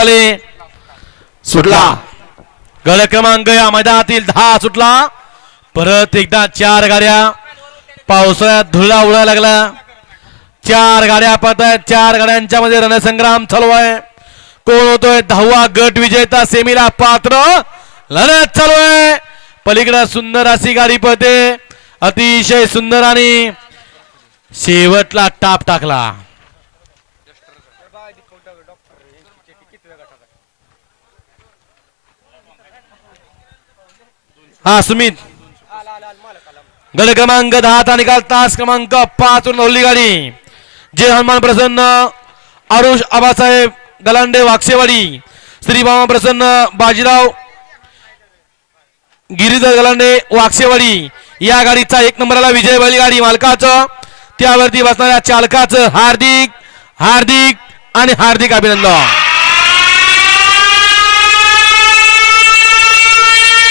वाले सुटला. गड क्रमांक या मैदानातील दहा सुटला. परत एकदा चार गाड्या पावसाळ्यात धुळा उडायला लागला. चार गाड्या पडत आहेत चार गाड्यांच्या मध्ये रणसंग्राम चालू आहे कोण होतोय? दहावा गट विजेता सेमीला पात्र लढत चालू आहे पलीकडे सुंदर अशी गाडी पळते. अतिशय सुंदर आणि शेवटला टाप टाकला. हा सुमित. गड क्रमांक दहा निकाल तास क्रमांक पाच वरून ओढली गाडी. जय हनुमान प्रसन्न आरुष आबासाहेब गलांडे वाक्षेवाडी श्री बाबा प्रसन्न बाजीराव गिरीधर गलांडे वाक्षेवाडी या गाडीचा एक नंबरला विजय बैल गाडी मालकाचं. त्यावरती बसणाऱ्या चालकाचं हार्दिक हार्दिक आणि हार्दिक अभिनंदन.